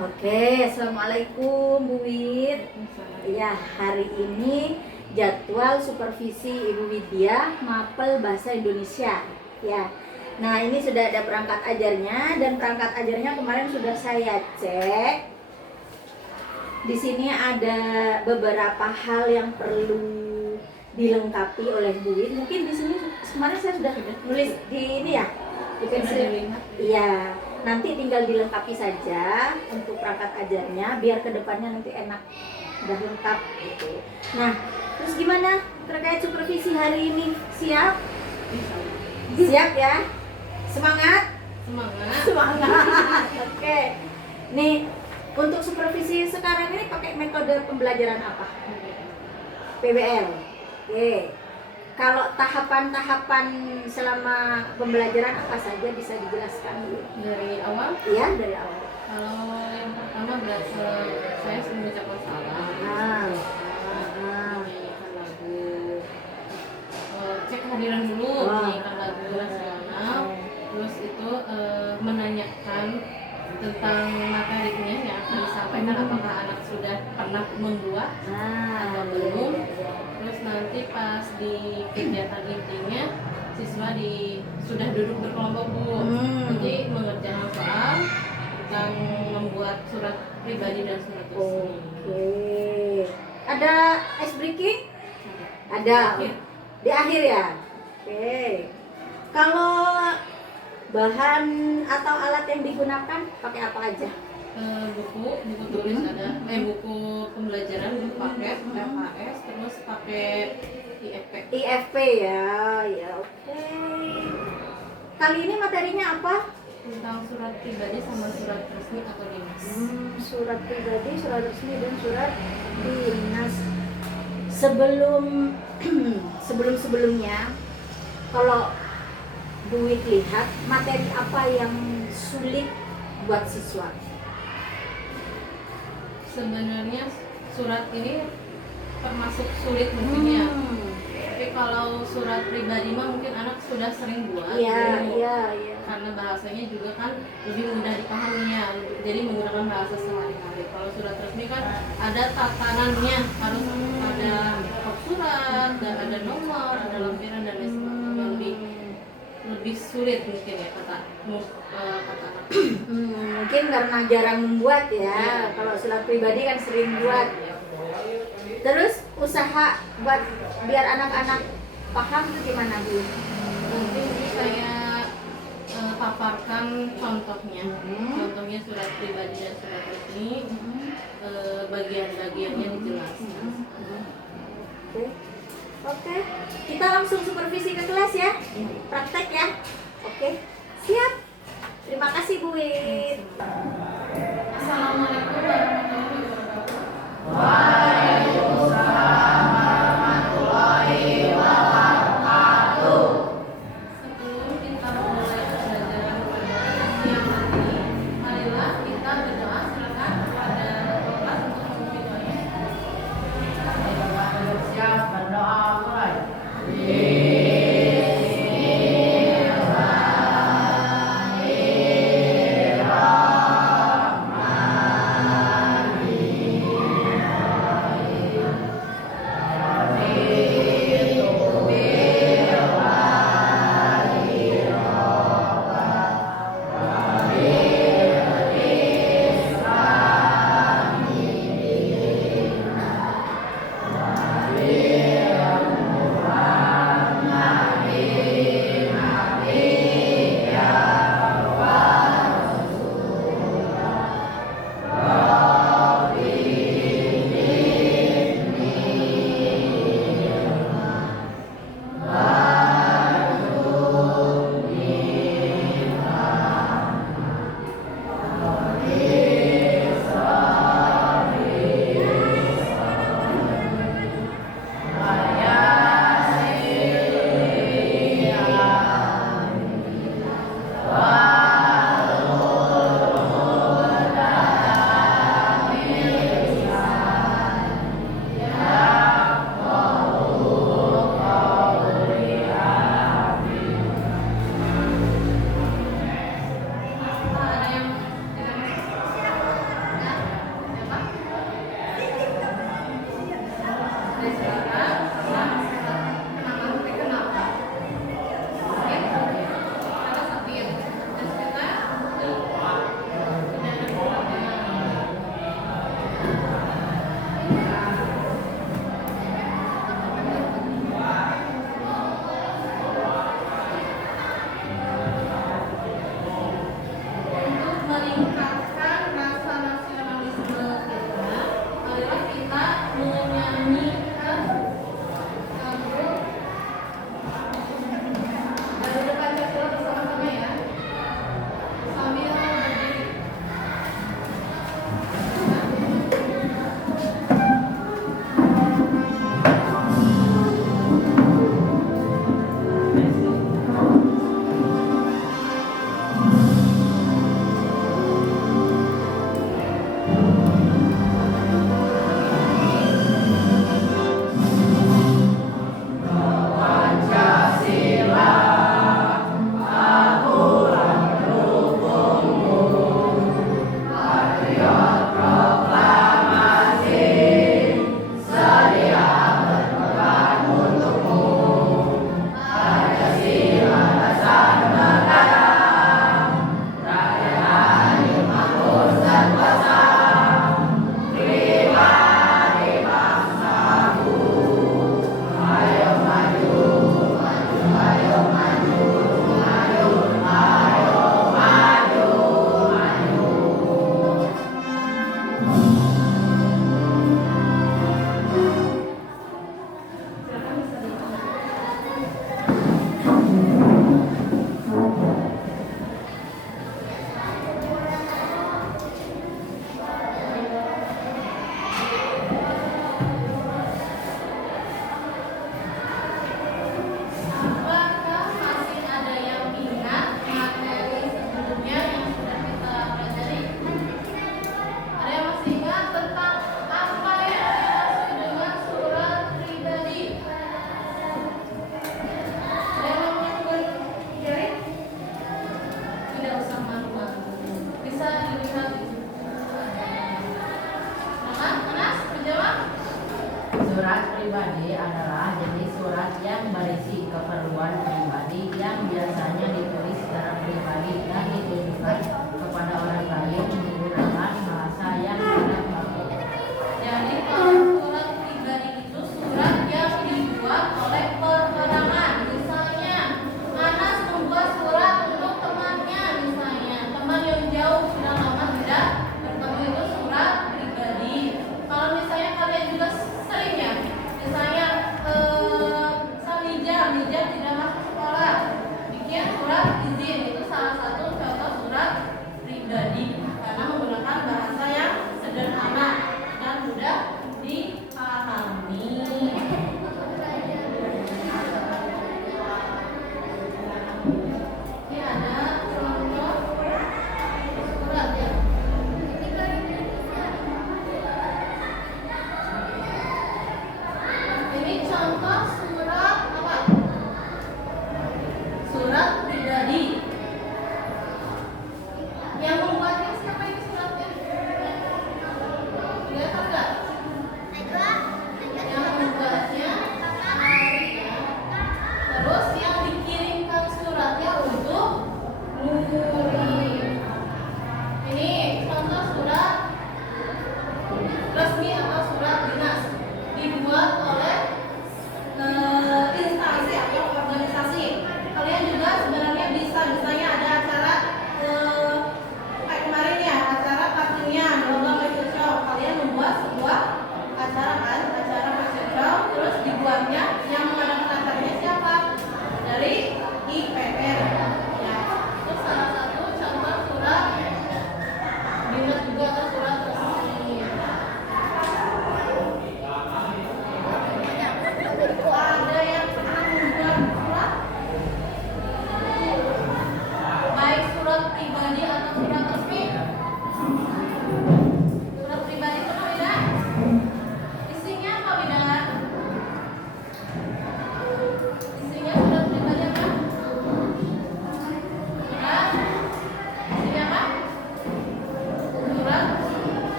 Oke, Assalamualaikum Bu Wid. Ya, hari ini jadwal supervisi Ibu Widya mapel bahasa Indonesia. Ya, nah ini sudah ada perangkat ajarnya dan perangkat ajarnya kemarin sudah saya cek. Di sini ada beberapa hal yang perlu dilengkapi oleh Bu Wid. Mungkin di sini kemarin saya sudah nulis di ini ya, di pensil. Iya. Nanti tinggal dilengkapi saja untuk perangkat ajarnya biar kedepannya nanti enak, udah lengkap gitu. Nah, terus gimana terkait supervisi hari ini? Siap? Siap ya? Semangat? Semangat. Oke. Nih, untuk supervisi sekarang ini pakai metode pembelajaran apa? PBL. Oke. Kalau tahapan-tahapan selama pembelajaran apa saja bisa dijelaskan dulu? Dari awal? Iya, dari awal. Kalau yang pertama berasal saya sering mengucapkan salam. Menyanyikan lagu. Cek kehadiran dulu, menyanyikan lagu nasional. Terus itu menanyakan tentang materinya yang akan disampaikan, apakah anak sudah pernah membuat atau belum. Terus nanti pas di kegiatan intinya siswa sudah duduk berkelompok Bu, jadi mengerjakan soal tentang membuat surat pribadi dan surat resmi. Oke. Ada ice breaking? Ada. Di akhir ya. Oke. Kalau bahan atau alat yang digunakan pakai apa aja? Buku tulis ada, buku pembelajaran pakai FAS, terus pakai IFP ya, oke. Kali ini materinya apa? Tentang surat pribadi sama surat resmi atau dinas. Surat pribadi, surat resmi dan surat dinas. Sebelumnya, kalau Bu Wid lihat materi apa yang sulit buat siswa? Sebenarnya surat ini termasuk sulit mungkin ya. Tapi kalau surat pribadi mah mungkin anak sudah sering buat. Iya. Karena bahasanya juga kan lebih mudah dipahaminya, jadi menggunakan bahasa sehari-hari. Kalau surat resmi kan ada tatanannya, harus ada kop surat, dan ada nomor, ada lampiran dan lain sebagainya, lebih sulit mungkin ya kata anak. Mungkin karena jarang membuat ya. Kalau surat pribadi kan sering buat. Terus usaha buat biar anak-anak paham itu gimana Bu? Nanti saya paparkan contohnya. Contohnya surat pribadi dan surat resmi, bagian-bagiannya dijelaskan. Oke. Kita langsung supervisi ke kelas ya. Praktek ya. Oke. Siap. Terima kasih Bu Wid. Assalamualaikum warahmatullahi wabarakatuh. Waalaikumsalam warahmatullahi wabarakatuh. Sebelum kita mulai pembelajaran pada siang hari ini, marilah kita berdoa. Silakan kepada kelas untuk memimpin doanya. Siap berdoa mulai. Bismillahirrahmanirrahim.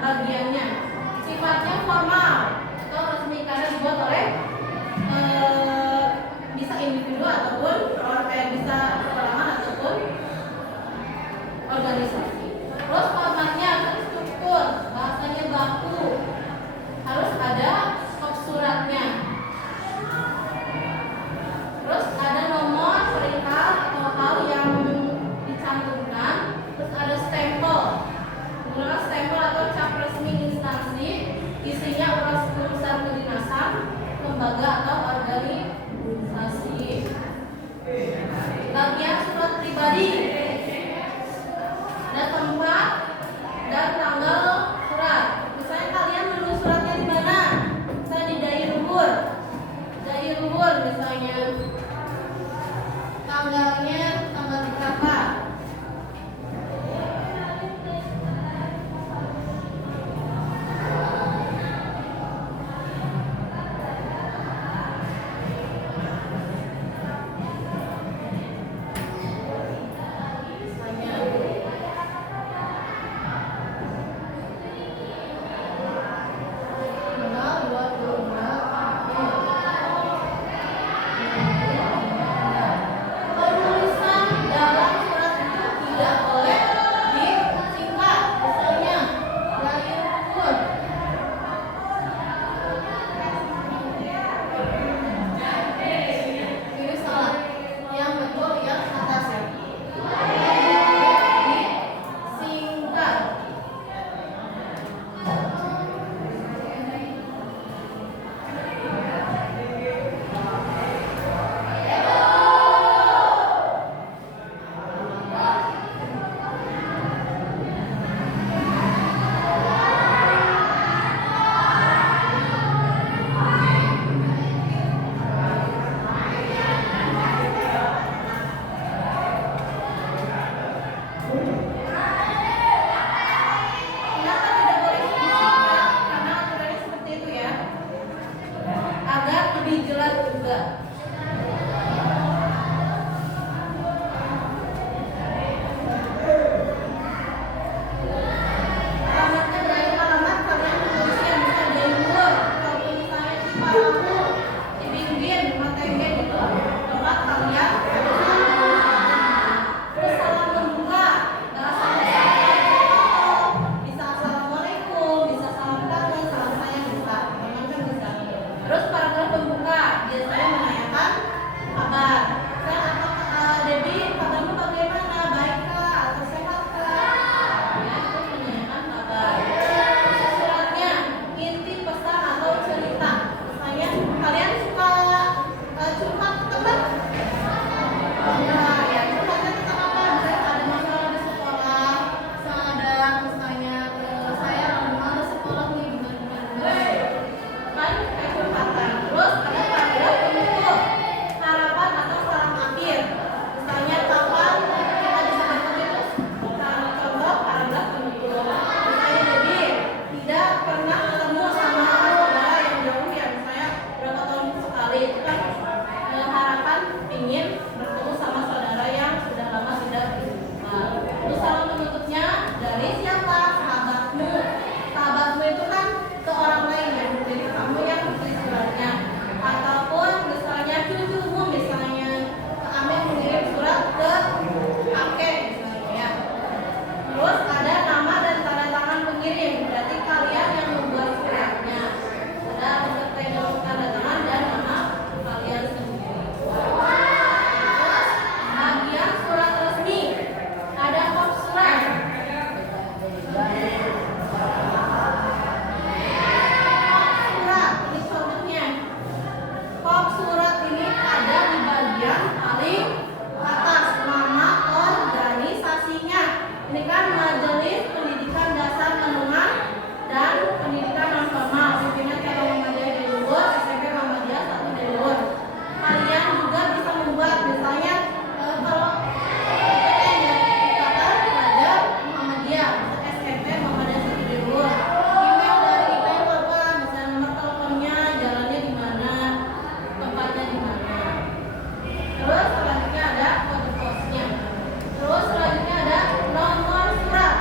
bagiannya. Sifatnya formal atau resmi karena dibuat oleh bisa individu ataupun bisa perorangan ataupun organisasi. Terus formatnya terstruktur, bahasanya baku, harus ada skop suratnya. Terus ada nomor perihal atau hal yang dicantumkan. Terus ada stempel, menggunakan stempel atau cap resmi instansi, isinya urusan kedinasan, lembaga atau organisasi. Bagian surat pribadi, ada tempat dan tanggal surat. Misalnya kalian menulis suratnya di mana? Misalnya di dai luhur misalnya. Tanggalnya tanggal berapa? Penulisan dalam surat itu tidak boleh disingkat. Misalnya dai luhur. Ini salah. Yang betul yang atas ya. Disingkat. Kenapa tidak boleh disingkat? Karena aturannya seperti itu ya. Agar lebih jelas juga. Alamatnya dari alamat kalian tulisnya bisa dari luar, ataupun misalnya di Paramu, di Binggin, Matenggen itu tempat kalian. Terus salam membuka, bahasanya bisa assalamualaikum, bisa salam kangen, salam sayang bisa, macam bisa. Terus paragraf pembuka biasanya menanyakan kabar. Saya Debbie, kabarmu bagaimana? Baikkah atau sehatkah? Ya, itu menanyakan kabar. Terus suratnya inti pesan atau cerita. Misalnya kalian suka curhat ke teman? Nah, ya curhatnya tentang apa? Misalnya ada masalah di sekolah, ada misalnya saya males sekolah nih gimana. Kan kayak curhatan. Terus ada paragraf penutup, harapan atau salam akhir. Misalnya kapan kita bisa bertemu? Contoh paragraf penutup. Misalnya jadi tidak pernah ketemu sama saudara yang jauh ya, misalnya berapa tahun sekali. Itu kan harapan ingin bertemu sama saudara yang sudah lama tidak berjumpa. Terus salam penutupnya dari siapa? Sahabatmu. Sahabatmu itu kan ke orang lain ya, jadi kamu yang tulis suratnya. Ataupun misalnya cucumu, misalnya kami mengirim surat ke kakek misalnya. Terus ada nama dan tanda tangan pengirim, berarti kalian yang membuat suratnya. Ada beserta tanda tangan dan nama kalian sendiri. Bagian surat resmi, ada kop surat. Surat, ini contohnya. Kop surat ini ada di bagian paling atas, nama organisasinya. Ini kan Majelis Pendidikan Dasar Menengah dan Pendidikan Non Formal. Pimpinan Cabang Muhammadiyah di Luhur, SMP Muhammadiyah 1 di Luhur. Kalian juga bisa membuat misalnya kalau PTN ya, Ikatan Pelajar Muhammadiyah, SMP Muhammadiyah 1 di Luhur. Email dari IPM apa? Misalnya nomor teleponnya, jalannya di mana, tempatnya di mana. Terus selanjutnya ada kode posnya. Terus selanjutnya ada nomor surat.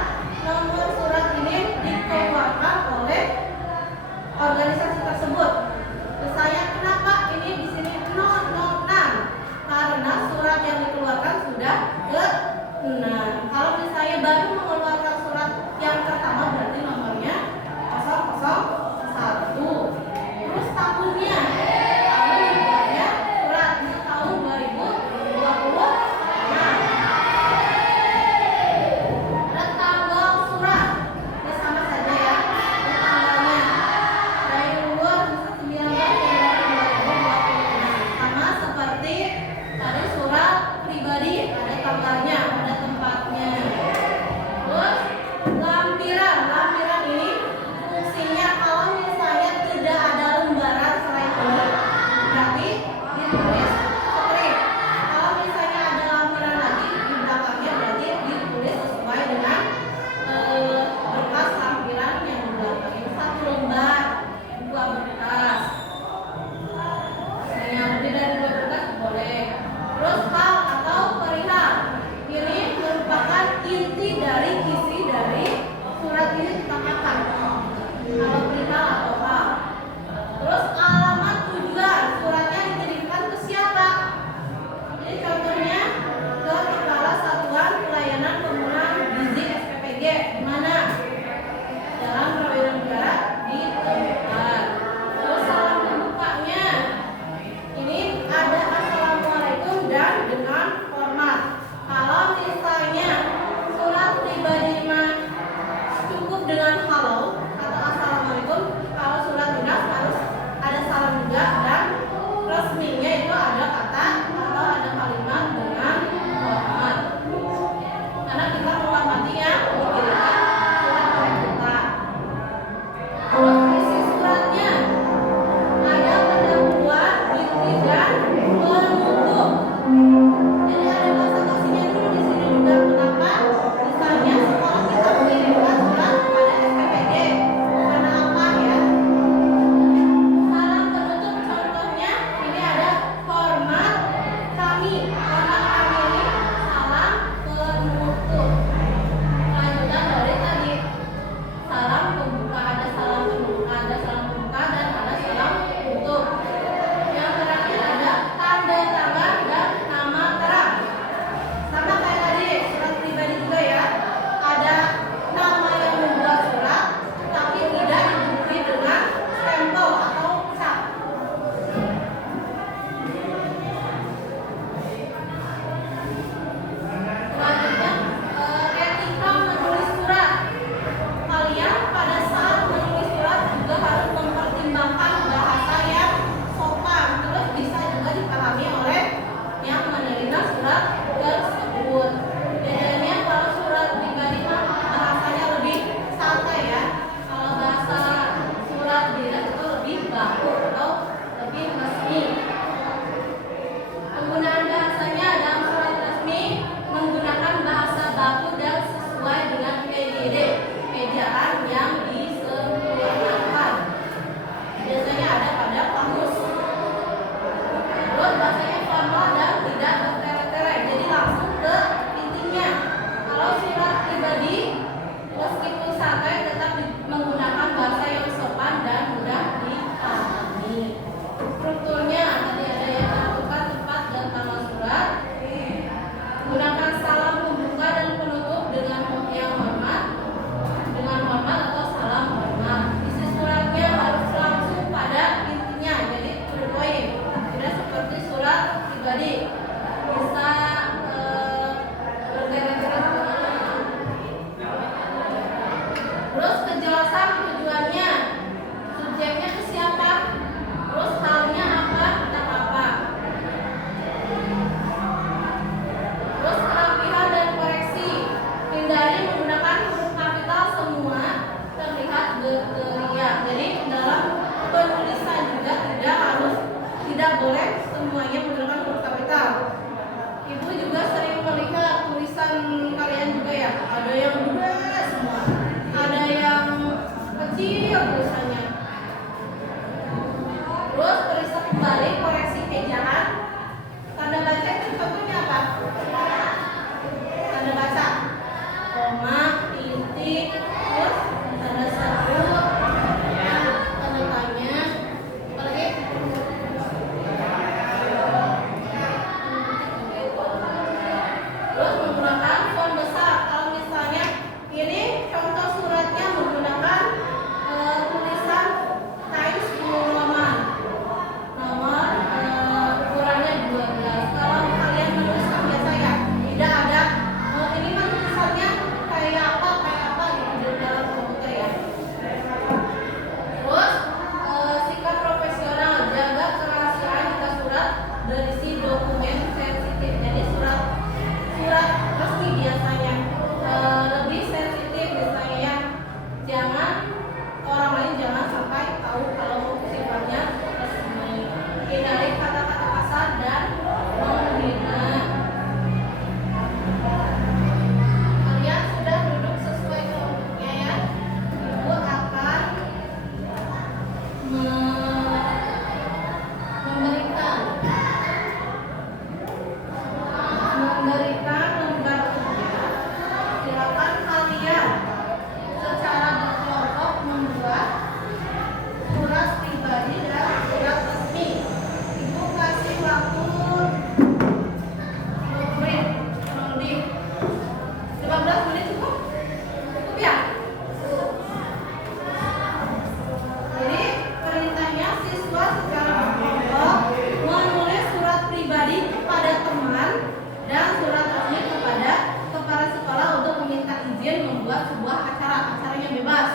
sebuah acaranya bebas.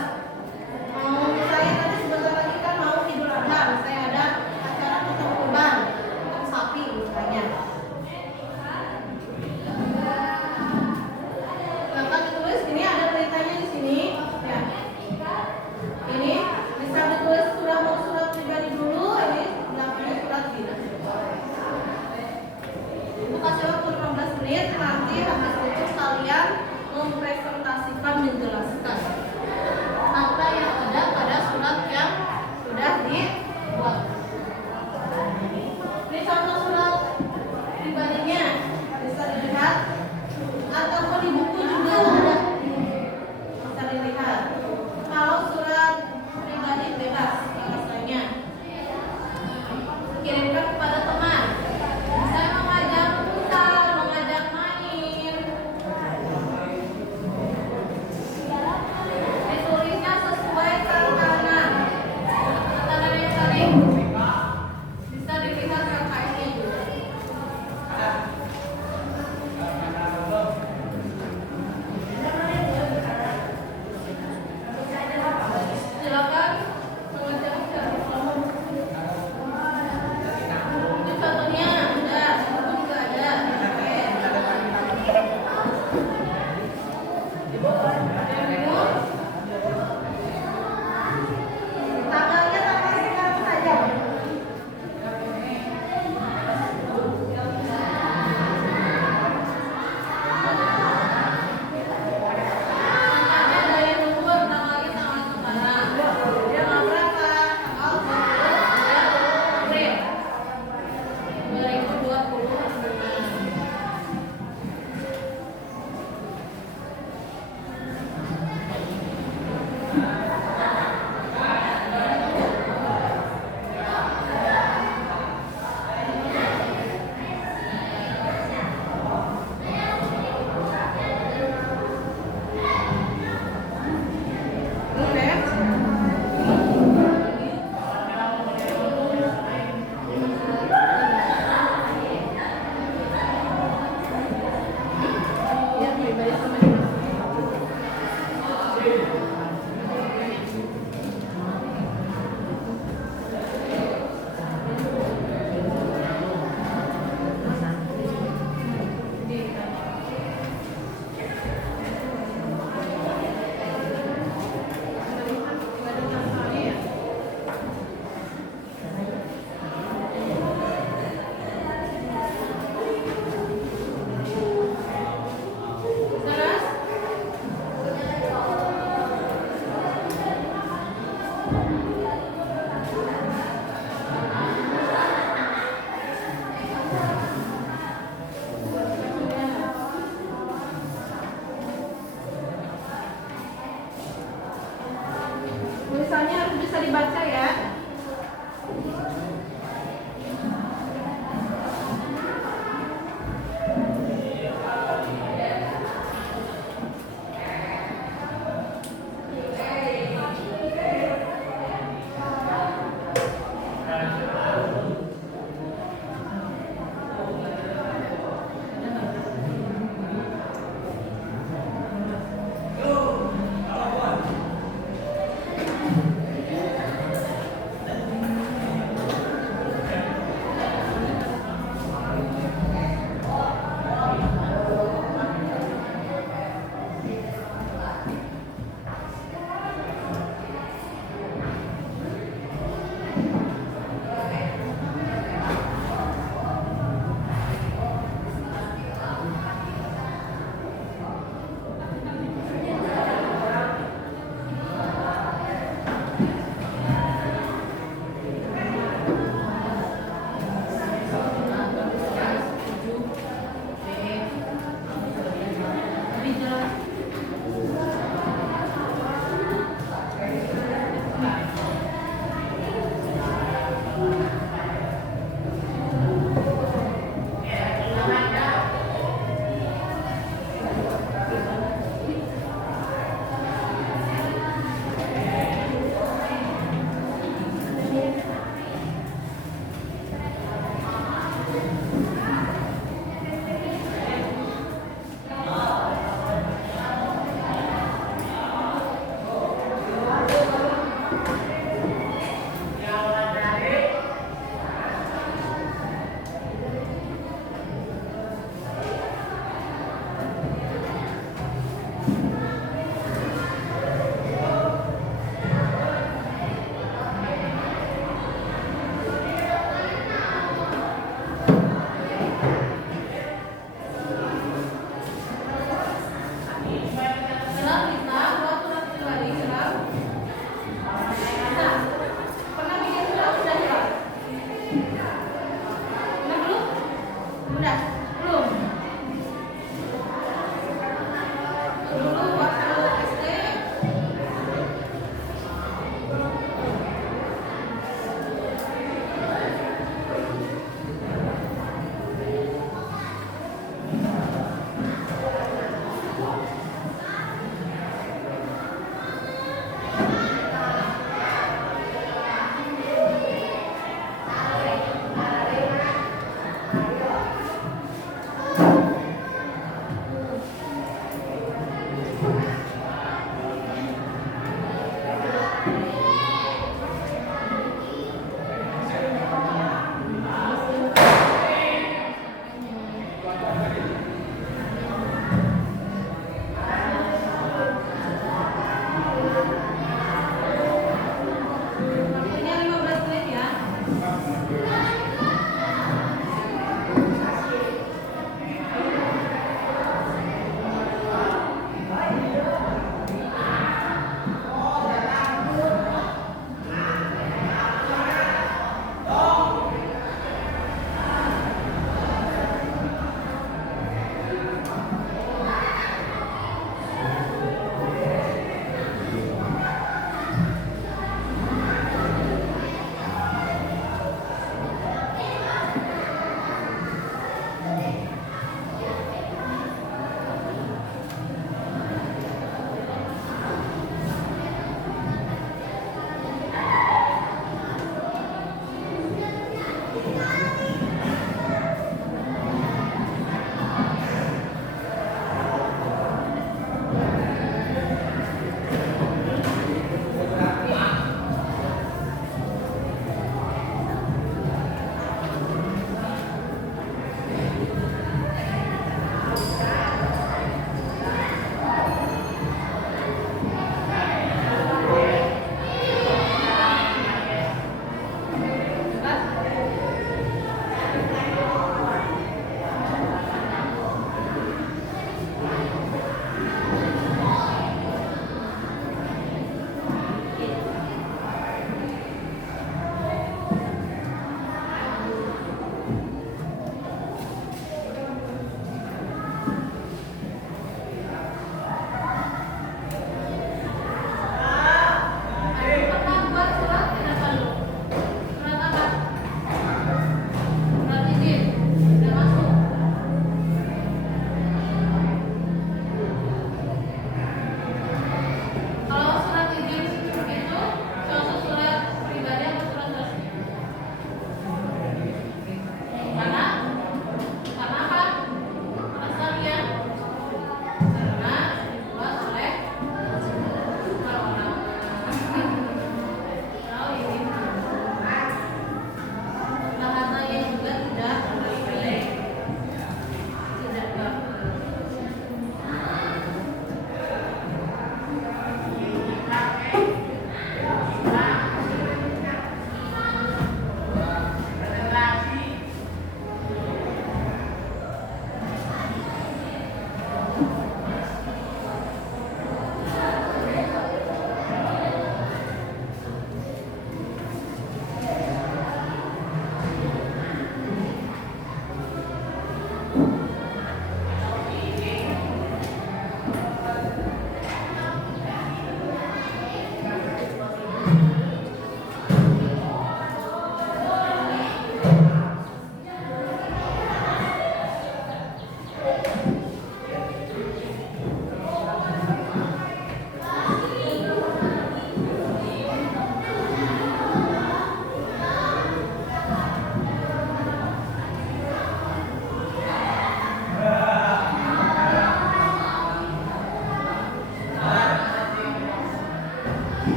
Mau misalnya nanti sebentar lagi kan mau Idul Adha, misalnya ada acara potong kurban, potong sapi misalnya. Nah, kan ditulis ini ada beritanya di sini. Ya. Ini bisa ditulis sudah mau surat pribadi dulu, ini belakangnya surat dinas. Ibu kasih waktu 15 menit, nanti habis itu kalian mempresentasikan, menjelaskan apa yang ada pada surat yang sudah dibuat. Ini contoh surat pribadinya, bisa dilihat ataupun di buku juga ada, bisa dilihat. Kalau surat pribadi bebas bahasanya, kirimkan kepada teman. Saya mengajak futsal, mengajak main. Ditulisnya sesuai tantangan. Tantangannya tadi bisa dilihat KKN-nya juga. Silakan mengerjakan. Ini contohnya ada, itu juga ada. Yang bingung? Tanggalnya tanggal sekarang saja. Tanggalnya dari nomor, tanggalnya tanggal sekarang. Tanggal berapa? Tanggal 20 April 2020. Ya, pribadi sama Saras? Tulisannya harus bisa dibaca ya.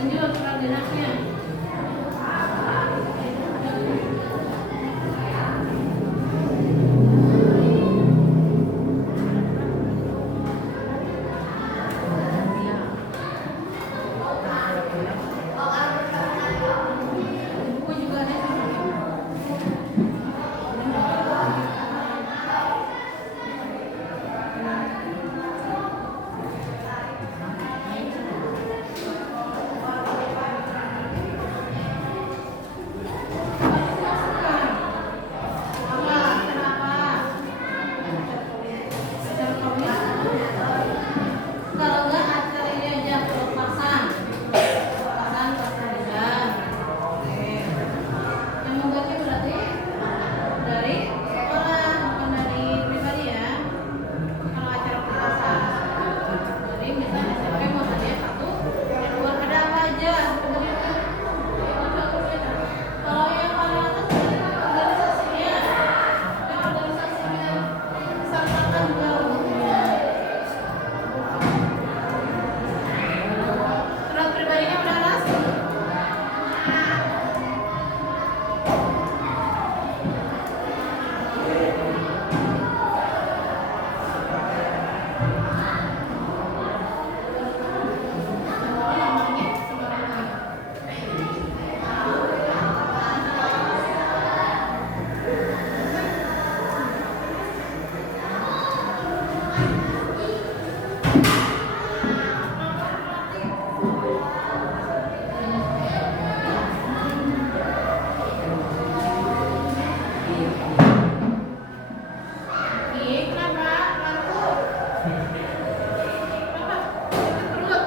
Lanjut surat dinasnya. Buku juga ada sih. Kalau enggak acaranya aja pelepasan pertandingan. Oke. Yang membuatnya berarti dari sekolah bukan dari pribadi ya. Kalau acara pelepasan. Jadi misalnya SMP mau hadiah satu, yang luar ada apa aja? Kalau yang paling atas berarti organisasinya. Yang organisasinya disertakan juga logonya. Surat pribadinya udah Las? Namanya semuanya. Iya, kenapa? Ngantuk? Kenapa? Perut?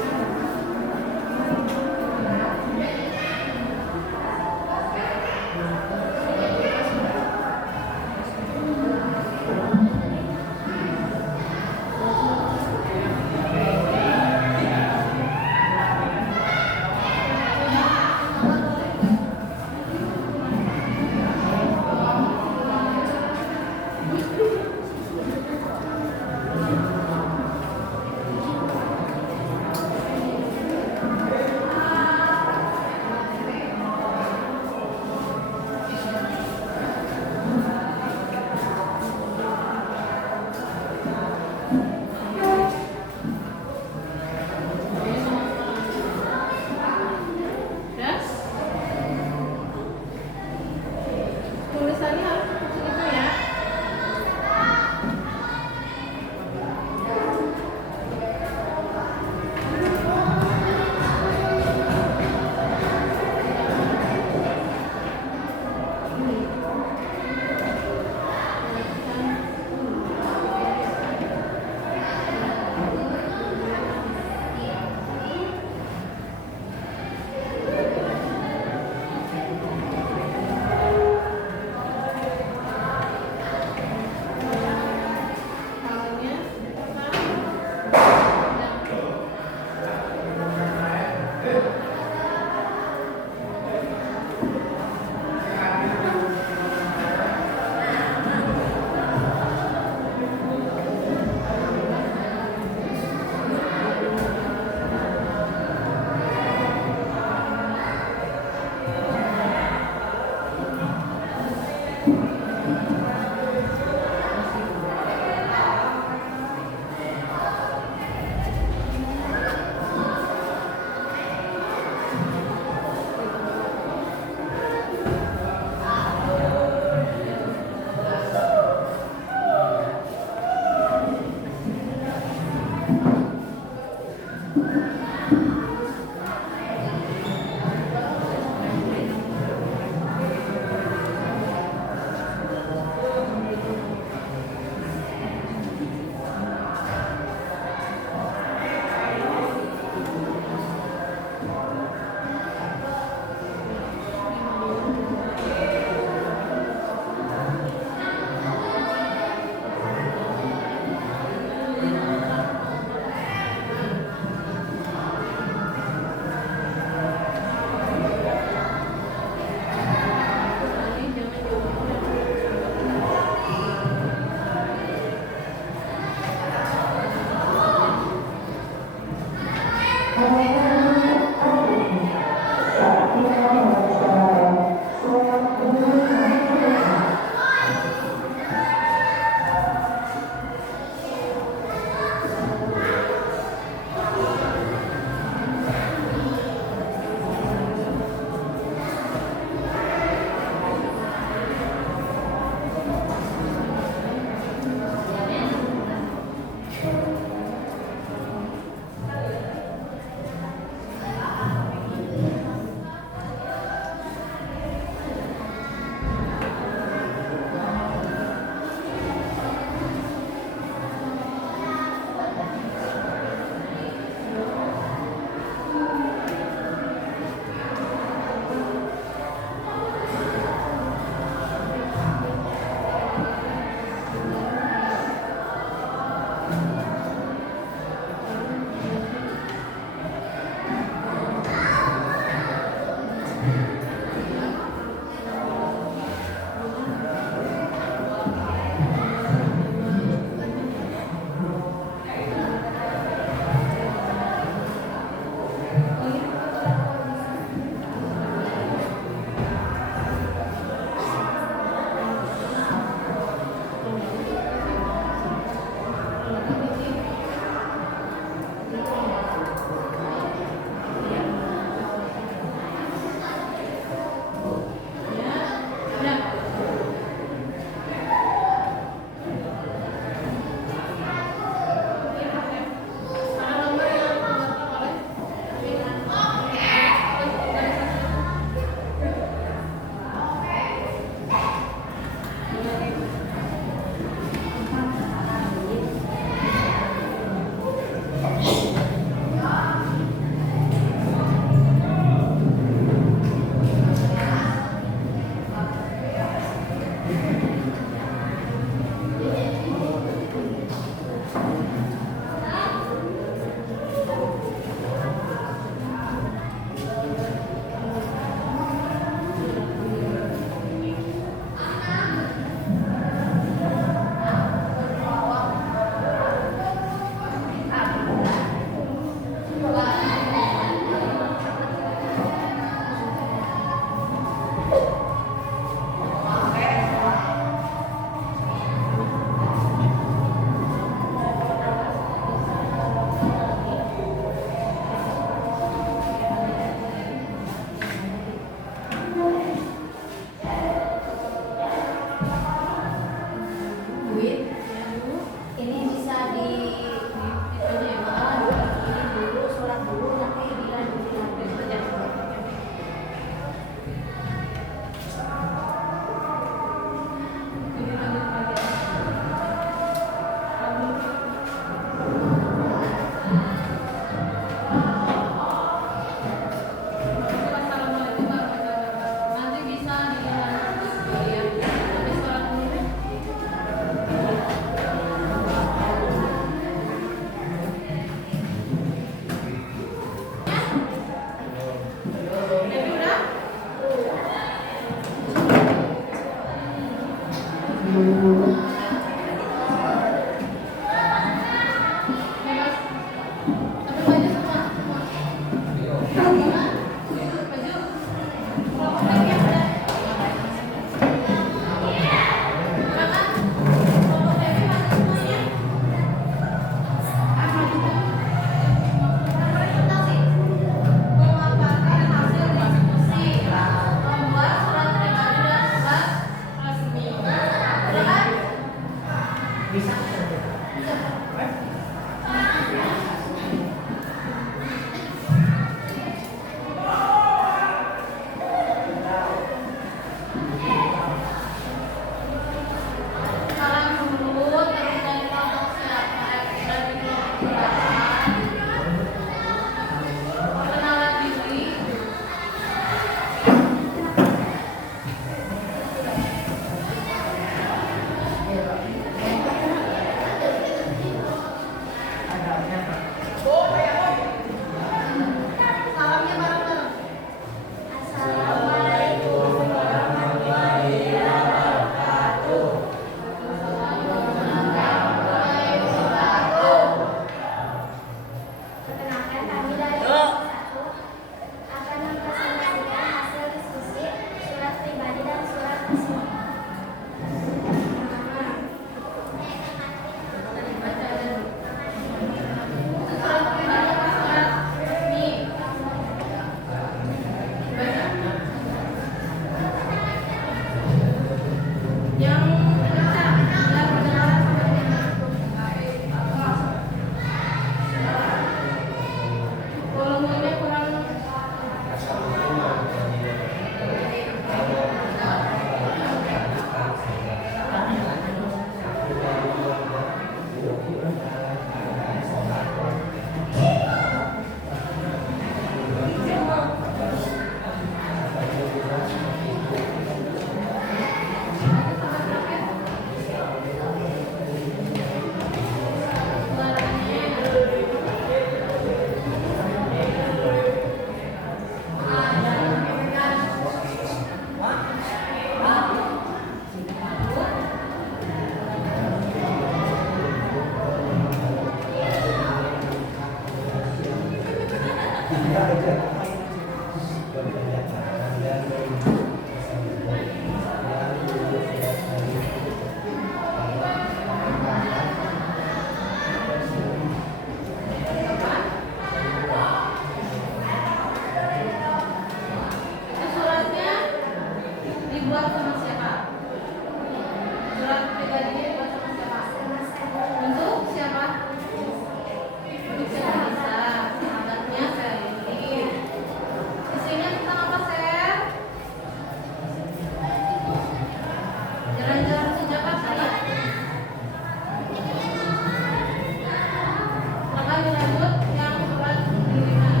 lanjut yang sholat dirikan.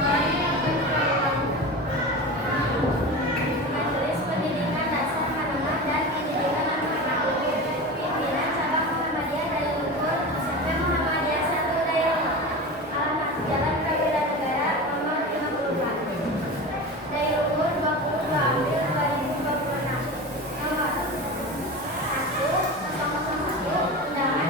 Mari akan kita ulang. Majelis Pendidikan Dasar Menengah dan Pendidikan Anak Pimpinan Cabang Muhammadiyah Dayaluhur SMP Muhammadiyah 1 Dayaluhur. Alamat Jalan Pramudia Negara nomor 54. Dayaluhur 22 April 2026. Nomor 1 001 Undangan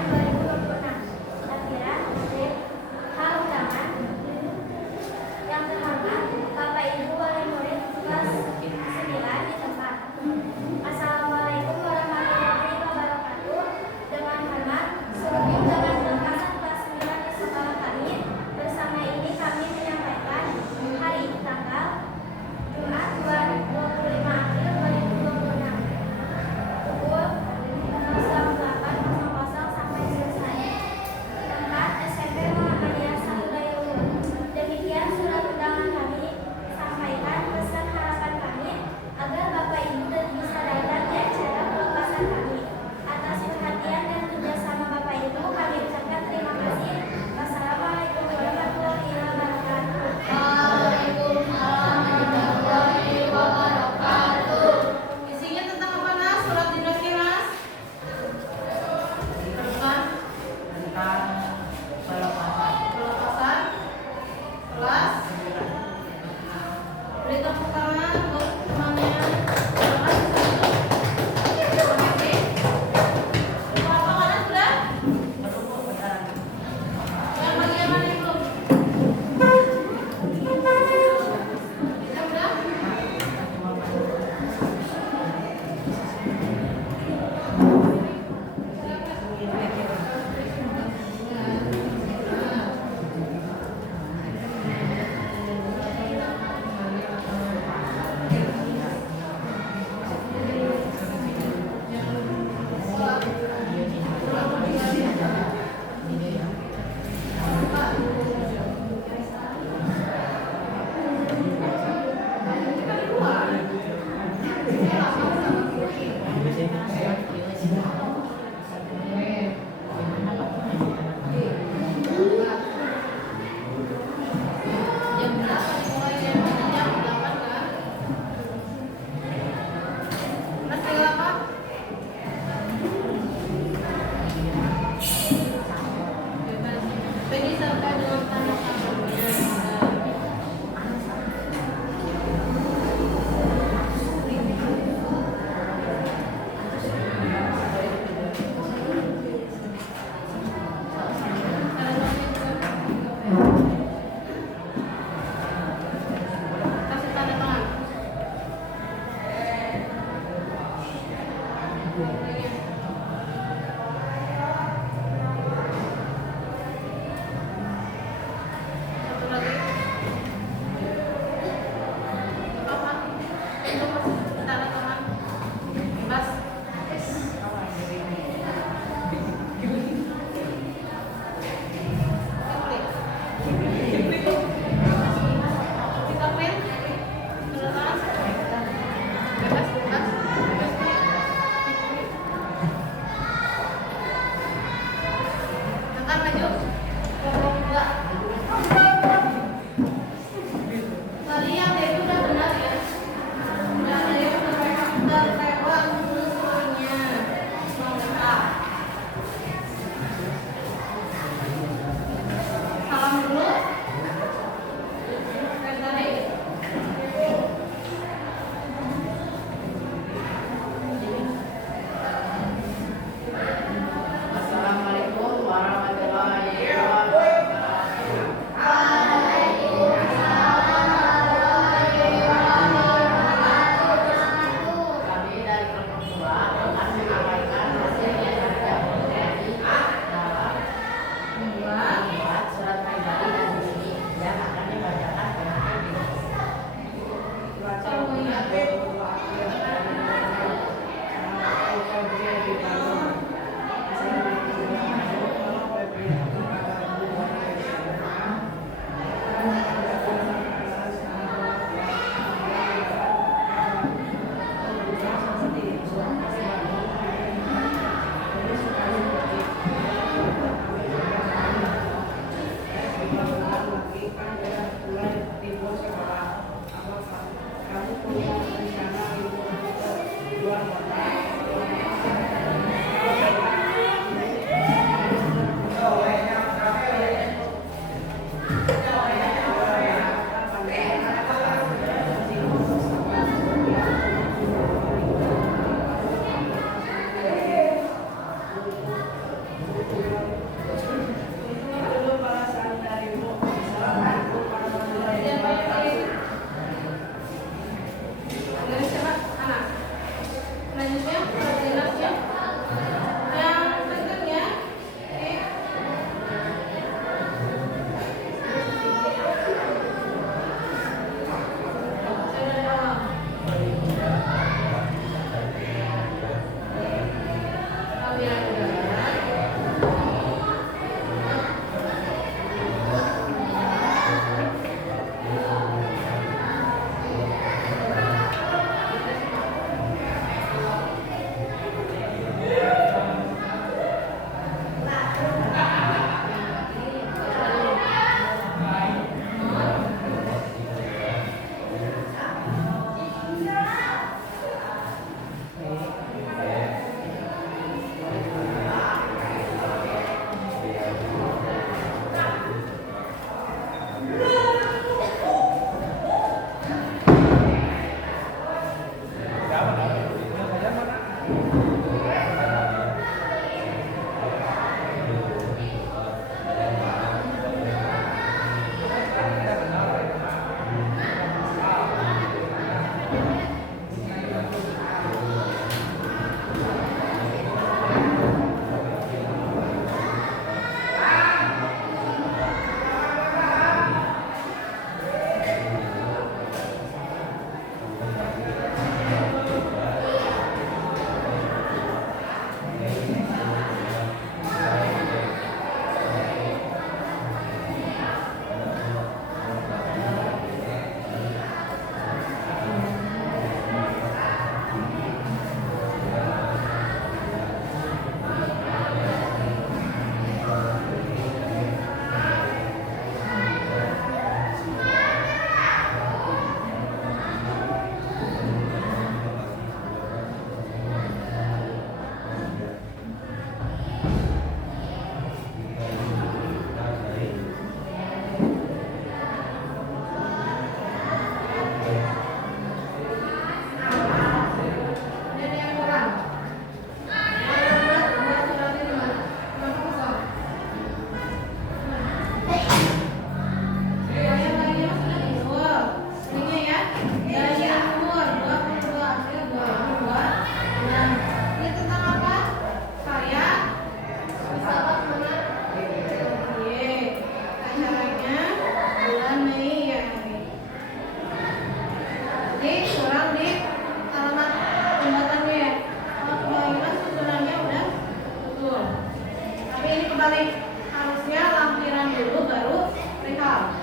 dibalik. Harusnya lampiran dulu baru perihal.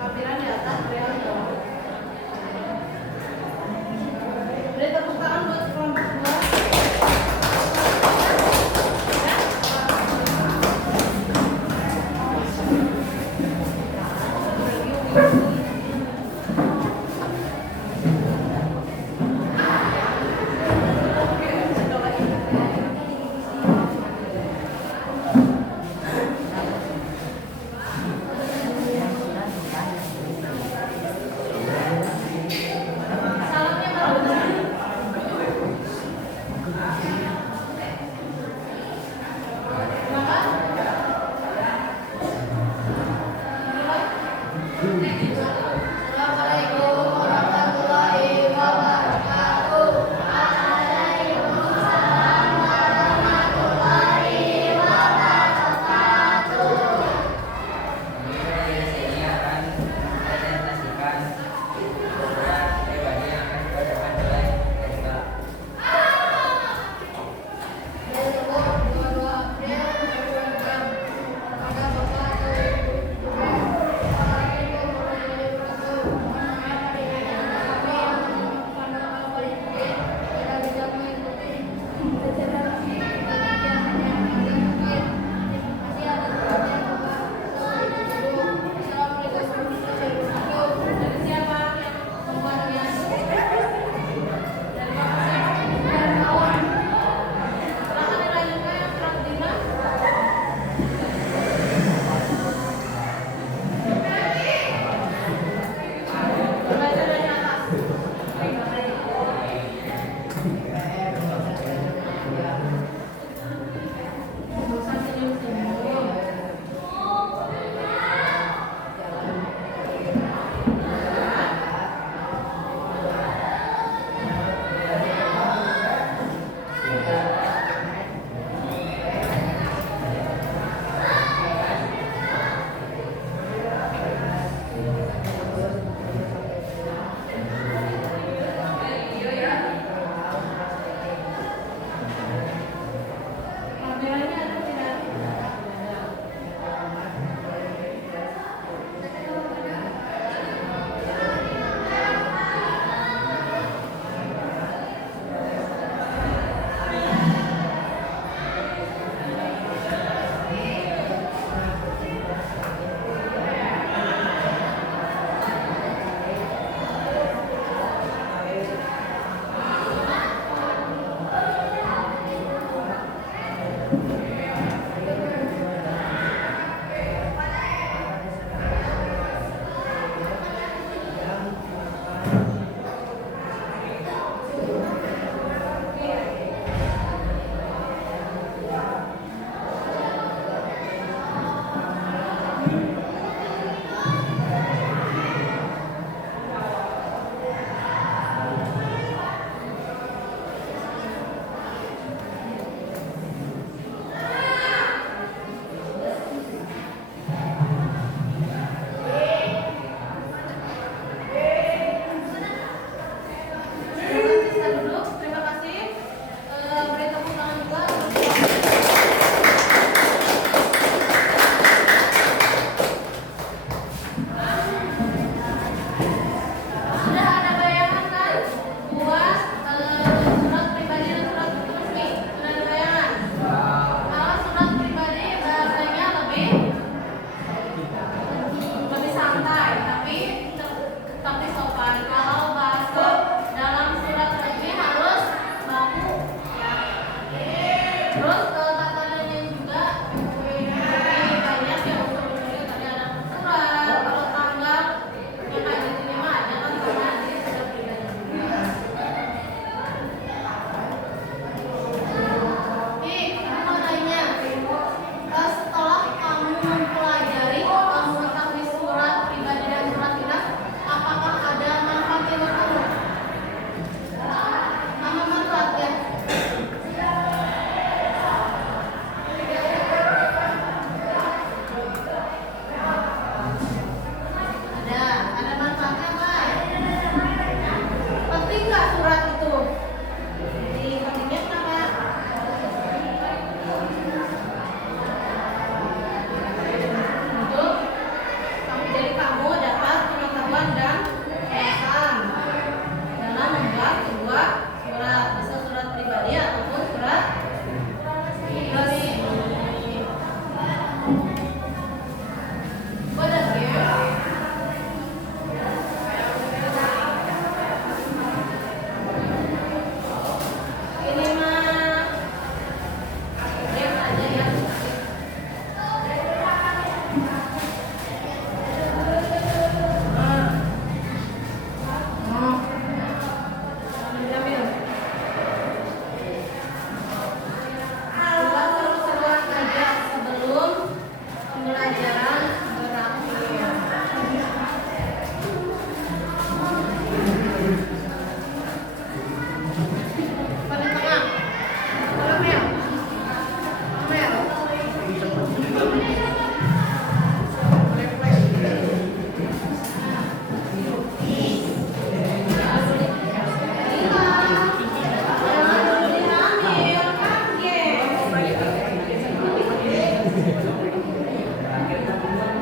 Lampiran di atas, perihal di bawah. Beri tepuk tangan buat kelompok 2.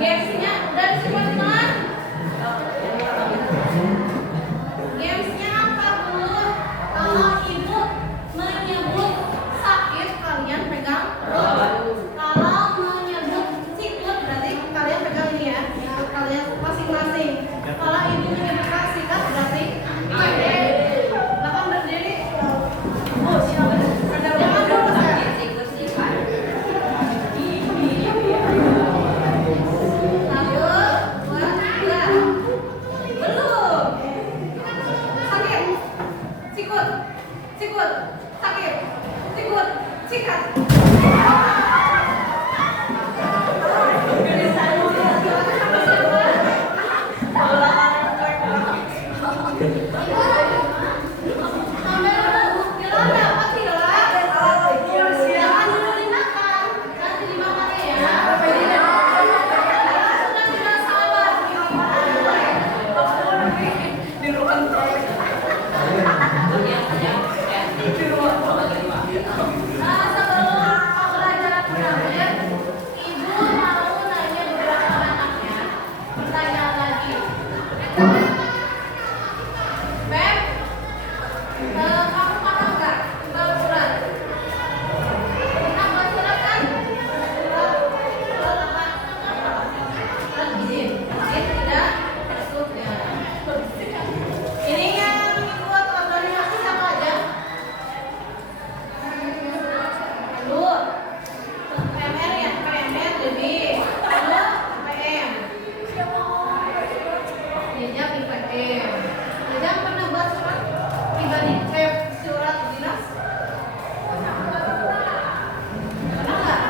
Gamesnya udah disebut teman. Gamesnya apa Bu? Kalau ibu menyebut sakit kalian pegang perut. Kalau menyebut sikut berarti kalian pegang ini ya, kalian masing-masing. Kalau ibu menyebutkan sikat berarti bahkan berdiri. Oh siapa? Jangan dulu saya. Sikut, sikut, sakit, sikut, sikat. Jangan dulu dimakan, nanti dimakan ya. Sudah tidak sabar. Nah, sebelum pembelajaran berakhir, ibu mau nanya beberapa anaknya. Pertanyaan lagi. Beb, kamu paham nggak bab surat? Pernah buat surat kan? Surat apa? Surat izin. Izin tidak masuk ya. Ini yang buat organisasi siapa aja? Dulu PMR ya, PMR lebih. Lalu PM. Hijab IPM. Hijab pernah buat surat pribadi, surat dinas? Pernah nggak?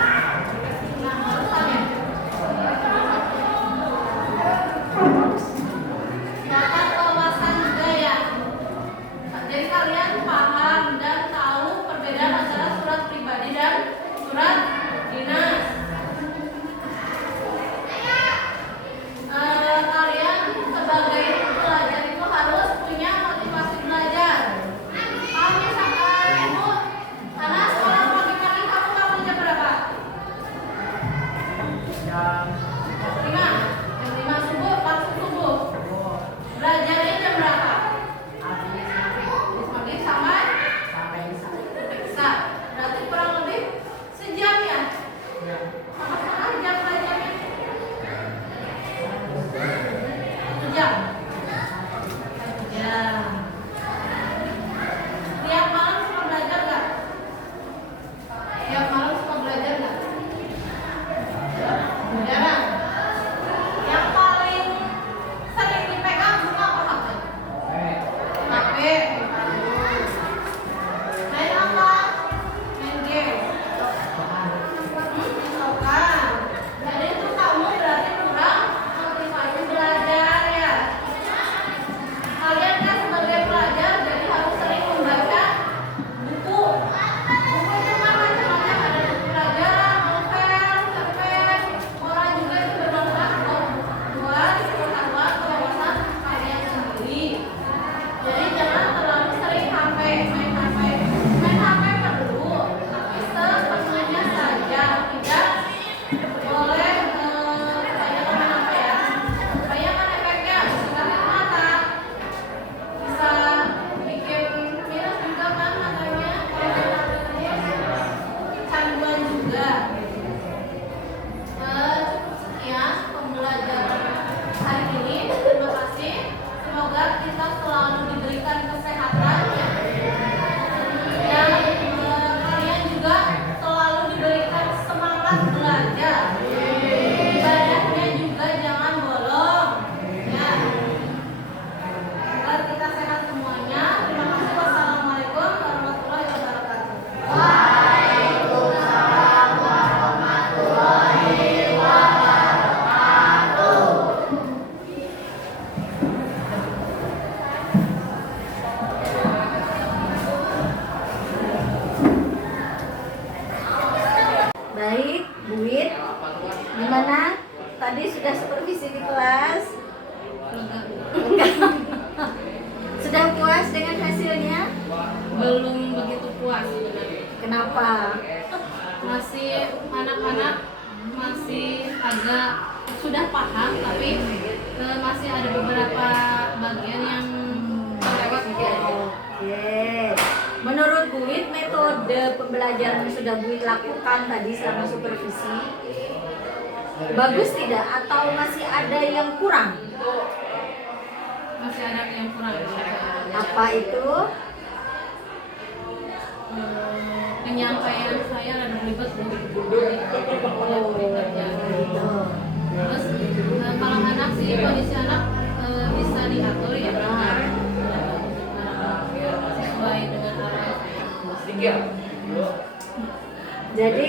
Nah, harus tanya. Dapat wawasan juga ya. Jadi kalian paham dan tahu perbedaan antara surat pribadi dan surat dinas. Kalian sebagai pelajar itu harus punya motivasi belajar. Kalau misalkan ibu, Anas kalau pagi-pagi kamu bangun jam berapa? Jam 5. Jam 5 subuh, langsung subuh. Belajarnya jam berapa? habis Habis maghrib sampai sampai bisa. bisa. Berarti kurang lebih sejam ya? Ya. Apa jam belajarnya? 1 jam. 1 jam. Tiap malam suka belajar nggak? Tiap malam suka belajar nggak? Jarang. Yang paling sering dipegang suka apa HP? HP. Main apa? Main game. Misalkan. Jadi itu kamu berarti kurang motivasi belajar ya. Kalian kan sebagai pelajar jadi harus sering membaca buku. Buku itu kan macam-macam, ada buku pelajaran, novel, cerpen, orang juga itu bermanfaat buat pengetahuan wawasan kalian sendiri. Jadi jangan terlalu sering HP, main HP. Main HP perlu, tapi sepenuhnya saja, tidak boleh kebanyakan main HP ya. Kebanyakan efeknya bisa sakit mata, bisa bikin minus juga kan matanya, canduan juga. Cukup sekian pembelajaran hari ini. Terima kasih. Semoga kita selalu diberikan kesehatan ya. Dan kalian juga selalu diberikan semangat belajar. Ibadahnya juga jangan bolong ya. Agar kita sehat semuanya. Terima kasih. Wassalamualaikum warahmatullahi wabarakatuh. Baik, Bu Wit, gimana? Tadi sudah supervisi di kelas? Enggak. Sudah puas dengan hasilnya? Belum begitu puas sebenarnya. Kenapa? Masih anak-anak masih agak sudah paham, tapi masih ada beberapa bagian yang terlewat gitu. Oke. Menurut Buit, metode pembelajaran yang sudah Buit lakukan tadi selama supervisi bagus tidak atau masih ada yang kurang? Masih ada yang kurang. Apa itu? Penyampaian saya rada ribet terus kalau anak sih kondisi anak bisa diatur ya sesuai dengan arah saya. Jadi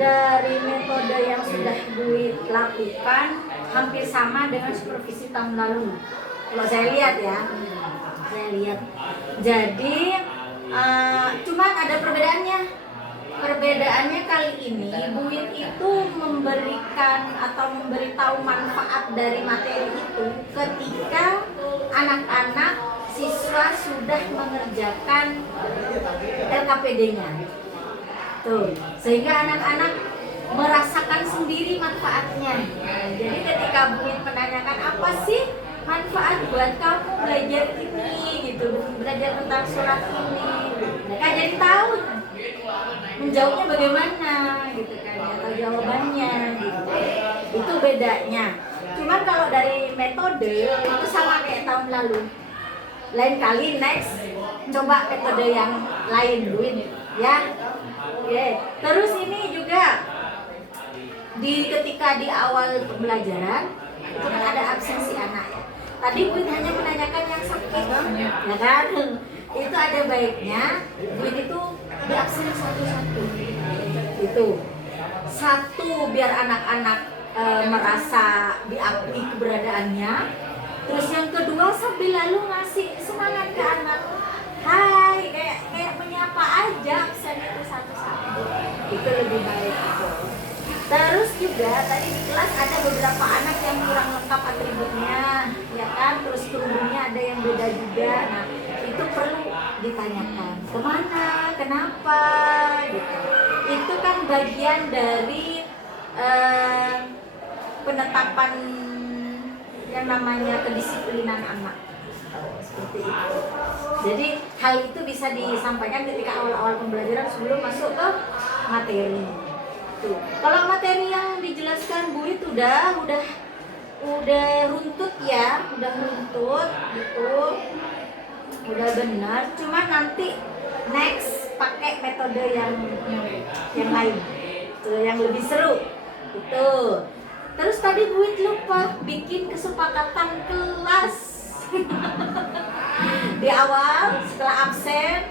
dari metode yang sudah Buit lakukan hampir sama dengan supervisi tahun lalu. Kalau saya lihat ya, Jadi cuman ada perbedaannya. Perbedaannya kali ini Buit itu memberikan atau memberitahu manfaat dari materi itu ketika anak-anak siswa sudah mengerjakan LKPD-nya. Tuh, sehingga anak-anak merasakan sendiri manfaatnya. Jadi ketika Buit menanyakan apa sih manfaat buat kamu belajar ini gitu, belajar tentang surat ini, mereka jadi tahu menjawabnya bagaimana gitu kan, atau jawabannya gitu. Itu bedanya. Cuman kalau dari metode itu sama kayak tahun lalu. Lain kali next coba metode yang lain Buit ya. Oke. Terus ini juga ketika di awal pembelajaran itu kan ada absensi anak ya. Tadi Buit hanya menanyakan yang sakit, ya kan? Itu ada baiknya Buit itu diabsen satu-satu. Itu satu biar anak-anak merasa diakui keberadaannya. Terus yang kedua sambil lalu ngasih semangat ke anak. Hai, kayak menyapa aja, absen itu satu-satu. Itu lebih baik itu. Terus juga tadi di kelas ada beberapa anak yang kurang lengkap atributnya, ya kan? Terus kerudungnya ada yang beda juga. Nah, itu perlu ditanyakan kemana, kenapa, gitu. Itu kan bagian dari penetapan yang namanya kedisiplinan anak. Seperti itu. Jadi hal itu bisa disampaikan ketika awal-awal pembelajaran sebelum masuk ke materi. Tuh. Kalau materi yang dijelaskan Buit udah runtut ya, udah runtut gitu, udah benar. Cuma nanti next pakai metode yang lain, tuh, yang lebih seru, gitu. Terus tadi Buit lupa bikin kesepakatan kelas di awal setelah absen,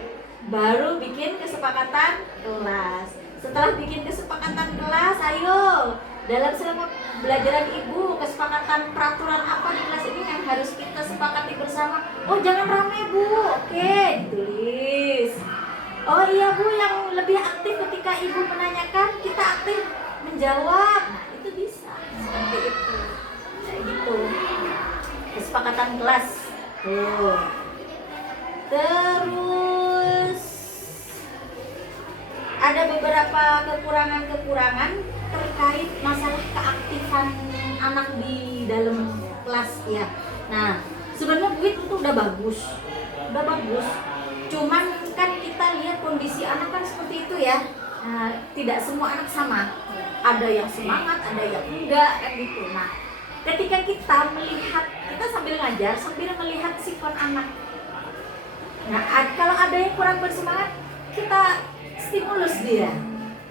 baru bikin kesepakatan kelas. Setelah bikin kesepakatan kelas, ayo dalam selama pembelajaran ibu, kesepakatan peraturan apa di kelas ini yang harus kita sepakati bersama. Oh, jangan ramai Bu, oke, ditulis. Oh iya Bu, yang lebih aktif ketika ibu menanyakan, kita aktif menjawab. Nah, itu bisa seperti itu, kayak gitu. Kesepakatan kelas. Tuh. Terus ada beberapa kekurangan terkait masalah keaktifan anak di dalam kelas ya. Nah, sebenarnya Buit itu udah bagus. Cuman kan kita lihat kondisi anak kan seperti itu ya. Nah, tidak semua anak sama. Ada yang semangat, ada yang enggak kan gitu. Nah, ketika kita melihat, kita sambil ngajar sambil melihat sikon anak. Nah, kalau ada yang kurang bersemangat, kita stimulus dia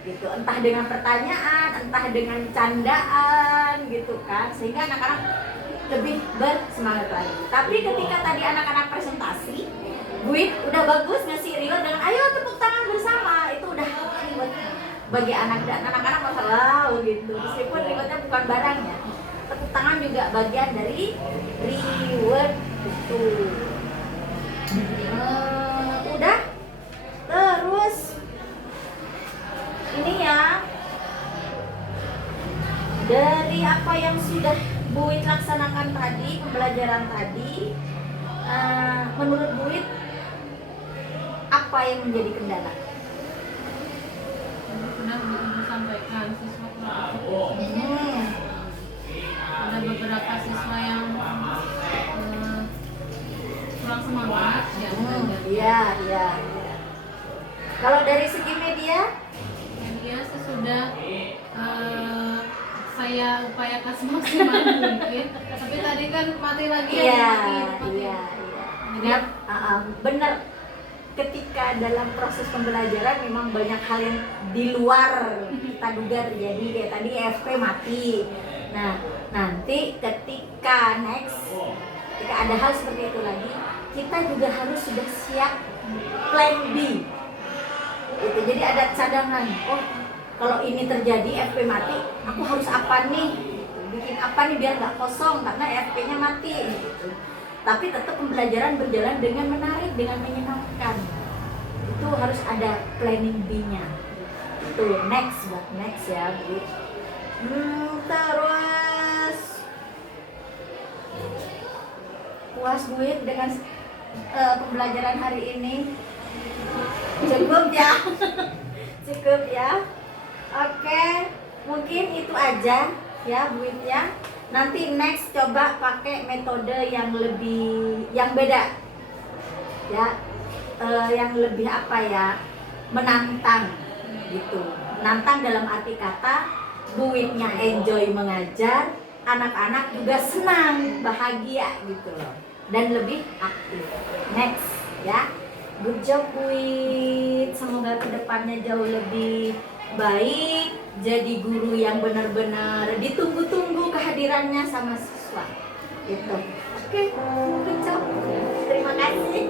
gitu, entah dengan pertanyaan, entah dengan candaan gitu kan, sehingga anak-anak lebih bersemangat lagi. Tapi ketika tadi anak-anak presentasi, Buit udah bagus ngasih reward dengan ayo tepuk tangan bersama, itu udah reward bagi anak dan anak-anak merasa wow gitu, meskipun rewardnya bukan barangnya, tepuk tangan juga bagian dari reward itu. Udah. Terus ini ya, dari apa yang sudah Buit laksanakan tadi, pembelajaran tadi, menurut Buit apa yang menjadi kendala? Benar, sampaikan siswa kurang ikut. Ada beberapa siswa yang kurang semangat ya belajarnya. Iya, iya. Kalau dari segi media, Media sesudah saya upayakan semaksimal mungkin, tapi tadi kan mati lagi ya, iya, mati. iya, iya. Jadi Benar. Ketika dalam proses pembelajaran memang banyak hal yang di luar kita duga terjadi, kayak tadi EFP mati. Nah, nanti ketika ada hal seperti itu lagi, kita juga harus sudah siap plan B. Gitu. Jadi ada cadangan. Oh, kalau ini terjadi EFP mati, aku harus apa nih? Bikin apa nih biar nggak kosong karena EFP-nya mati. Gitu. Tapi tetap pembelajaran berjalan dengan menarik, dengan menyenangkan. Itu harus ada planning B-nya. Itu next ya, Bu. Terus puas Bu dengan pembelajaran hari ini? Cukup ya? Cukup ya? Oke, mungkin itu aja ya Bu ya. Nanti next coba pakai metode yang beda ya, yang lebih apa ya, menantang gitu. Menantang dalam arti kata Bu Witnya enjoy mengajar, anak-anak juga senang, bahagia gitu loh, dan lebih aktif. Next ya, good job Bu Wit, semoga kedepannya jauh lebih baik, jadi guru yang benar-benar ditunggu-tunggu kehadirannya sama siswa gitu. Oke, good job. Terima kasih.